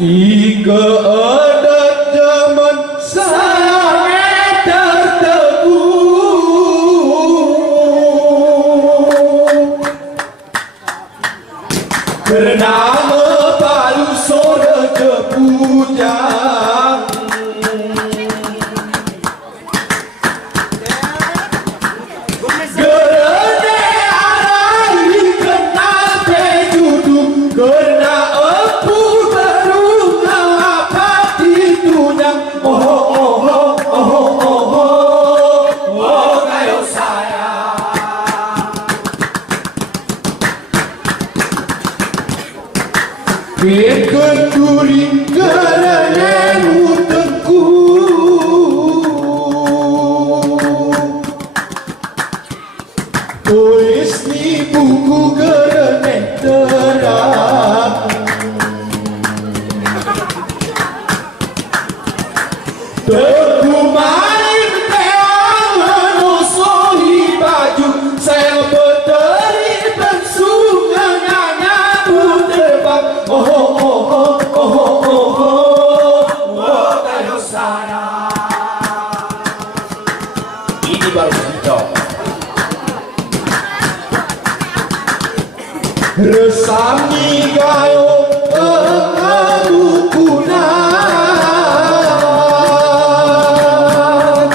Jika ada zaman sangat tertegun bernama Palu Sora Jepujang, gerene arai kenal pejudu kerana aku berunga hati tunyang. Oh oh oh oh oh oh oh kayo sayang. Kenduri kerana utangku tulis ni buku kerana terang terkumain teang menusuhi baju saya berteri bersungai nyambut terbang. Oh oh oh oh oh oh oh kayo sana. Ini baru kita resami gayo pengabukunan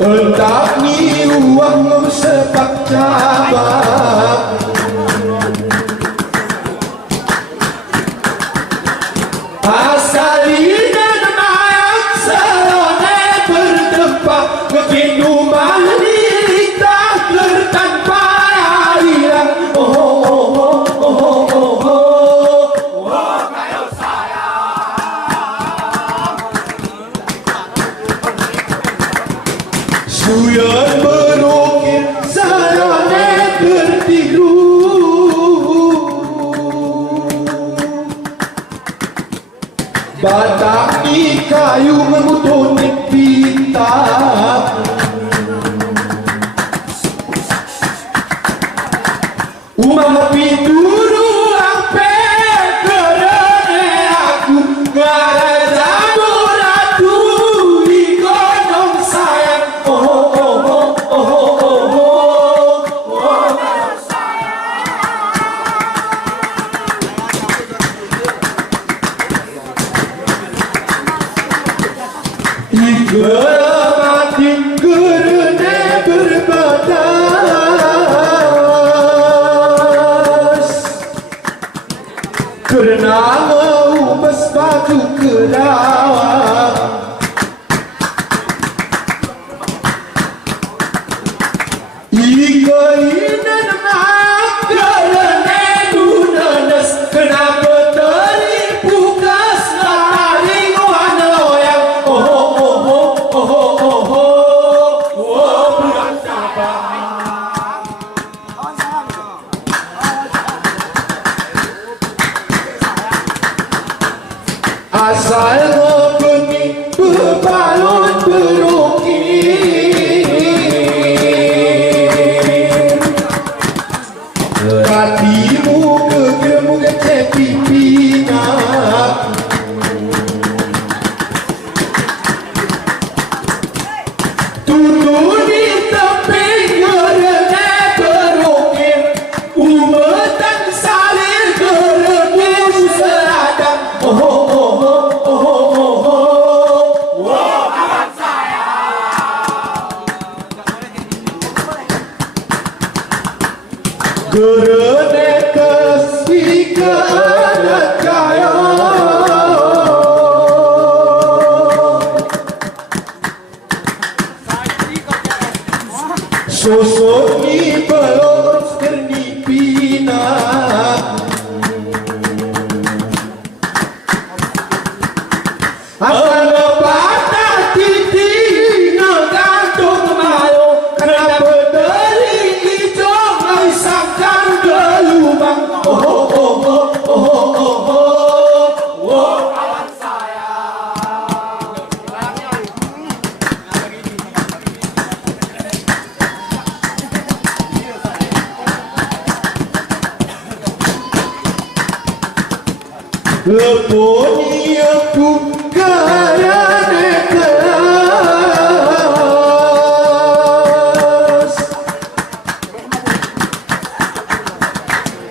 entah ni uang sepak cabang asalina naik serone berdempak kekinuman diri takler tanpa hilang. Oh oh oh oh oh oh oh kayo sayang. Suyan berukir serone tertidur batak di kayu memutunik bintang umah pituru ampe kerana aku ngaraja ratu di gunung sayang. Oh oh oh oh oh oh oh mati kerana berbatas kerana mengupas batu kerawang ika inan mak kerana dunanas kenapa terlipu kesatari wanoyang. Oh oh oh oh oh oh oh bulan Sabang. Asal ngebengi berbalon berukir hatimu kegemu kecek pipinya tutu di tepi gerene berukir umetan salir gerebus seradang. Oh oh oh oh oh oh oh kawan saya. Gerene kasih keadat kaya sosok ni belum kerni pina asal patah titi ngegantung malu kenapa dari hijau ngisangkan gelubang. Oh oh oh oh oh oh oh kawan saya. Leponi aku kerana keras.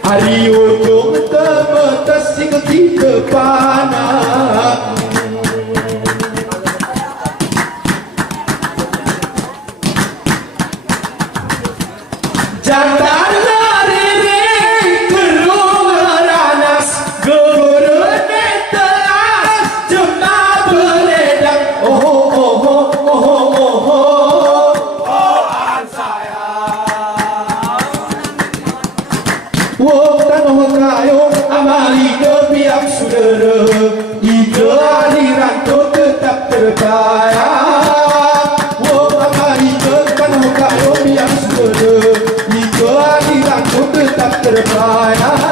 Hari ujung temetas jika kita panah. Jangan lari kerung ranas, gerene telas jemaah beredang. Oh oh oh oh oh oh. Tuhan sayang. Wong tanah kayu amali kebiak saudara, ika aliran tu tetap terbayang. Wong amali ke tanah kayu biak saudara, ika aliran tu tetap terbayang.